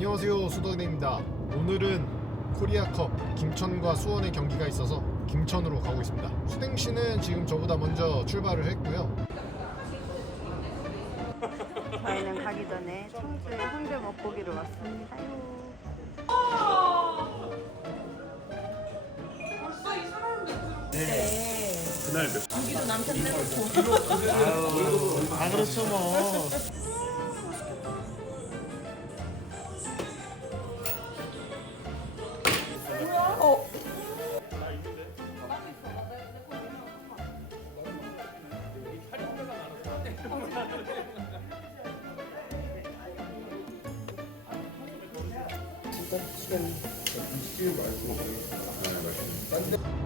안녕하세요 수덕네입니다. 오늘은 코리아컵 김천과 수원의 경기가 있어서 김천으로 가고 있습니다. 수댕 씨는 지금 저보다 먼저 출발을 했고요. 저희는 가기 전에 청주에 홍대 먹고기로 왔습니다요. 그날 몇아 그렇죠 뭐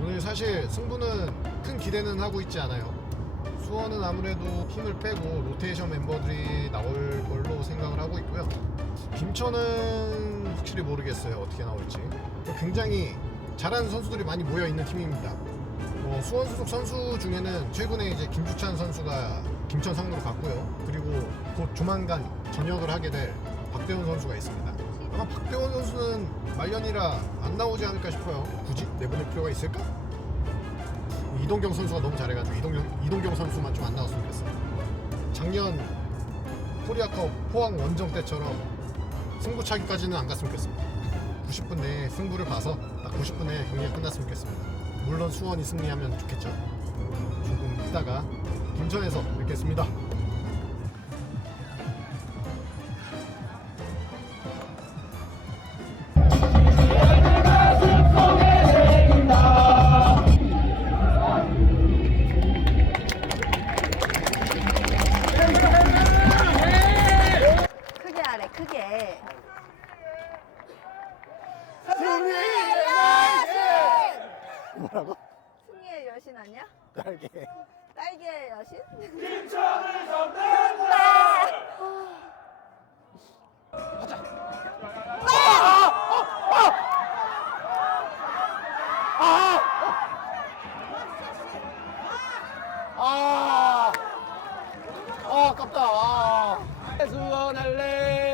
오늘 사실 승부는 큰 기대는 하고 있지 않아요. 수원은 아무래도 힘을 빼고 로테이션 멤버들이 나올 걸로 생각을 하고 있고요. 김천은 확실히 모르겠어요. 어떻게 나올지. 굉장히 잘하는 선수들이 많이 모여 있는 팀입니다. 어, 수원 소속 선수 중에는 최근에 이제 김주찬 선수가 김천 상무로 갔고요. 그리고 곧 조만간 전역을 하게 될 박대원 선수가 있습니다. 아마 박대원 선수는 말년이라 안 나오지 않을까 싶어요. 굳이 내보낼 필요가 있을까? 이동경 선수가 너무 잘해가지고 이동경, 이동경 선수만 좀 안 나왔으면 좋겠어요. 작년 코리아컵 포항 원정 때처럼 승부차기까지는 안 갔으면 좋겠습니다. 90분 내에 승부를 봐서 딱 90분 내에 경기가 끝났으면 좋겠습니다. 물론 수원이 승리하면 좋겠죠. 조금 있다가 김천에서 뵙겠습니다. 아, 아깝다. 아. 수원할래.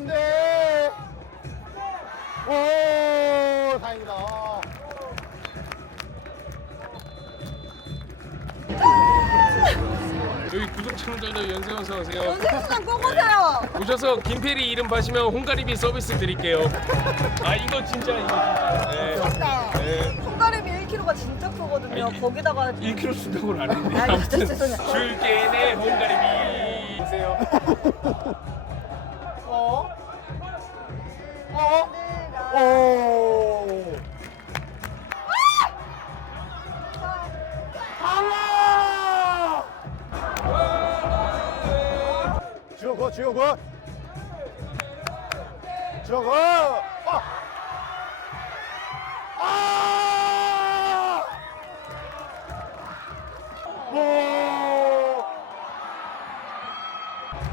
안 돼! 오, 다행이다. 여기 구독 청자들 연세원 서 오세요. 연세수장 꼭 오세요! 오셔서 김페리 이름 봐시면 홍가리비 서비스 드릴게요. 아 이거 진짜 이거 진짜. 네. 미쳤다. 네. 손가락이 1kg가 진짜 크거든요. 아니, 거기다가 1kg 수동을 안 했는데 아, 아무튼 죄송해요. 줄게네 홍가리비. 오세요. 주고 주고 어! 아! 오!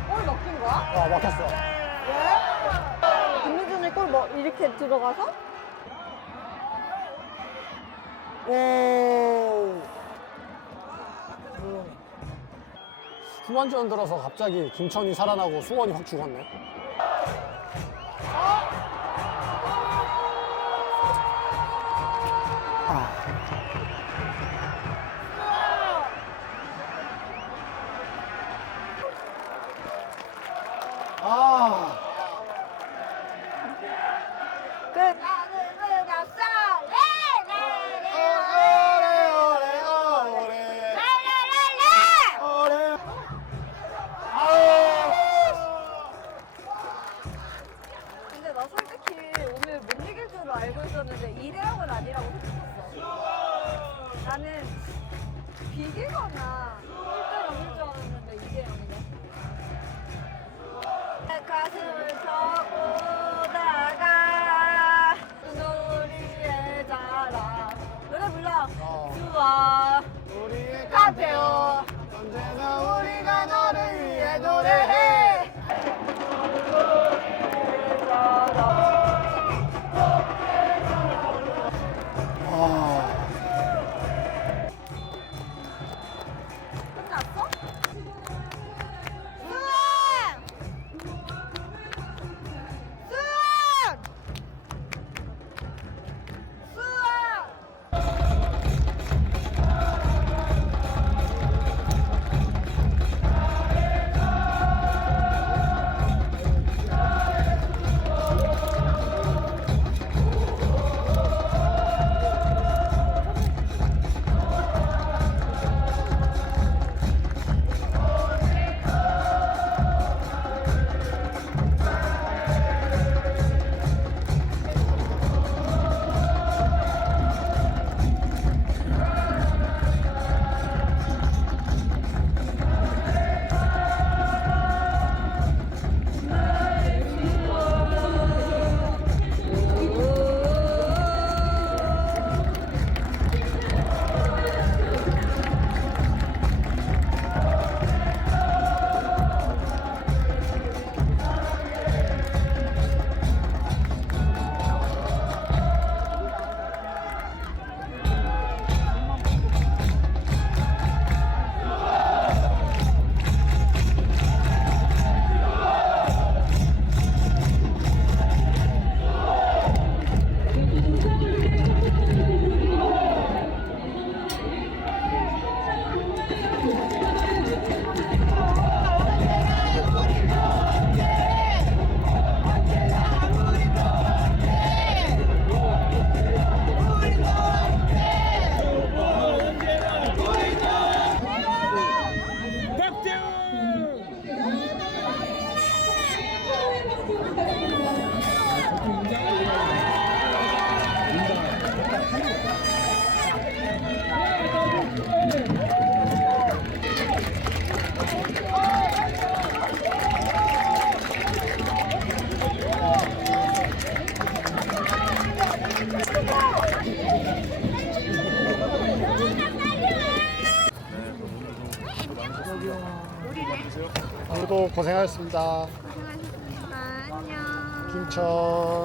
골 먹힌 거야? 아 막혔어. 왜? 김민준이 골 뭐, 이렇게 들어가서? 오. 후반전 들어서 갑자기 김천이 살아나고 수원이 확 죽었네. 알고 있었는데 일회용은 아니라고 생각했어. 나는 비기거나 고생하셨습니다. 고생하셨습니다. 안녕. 김천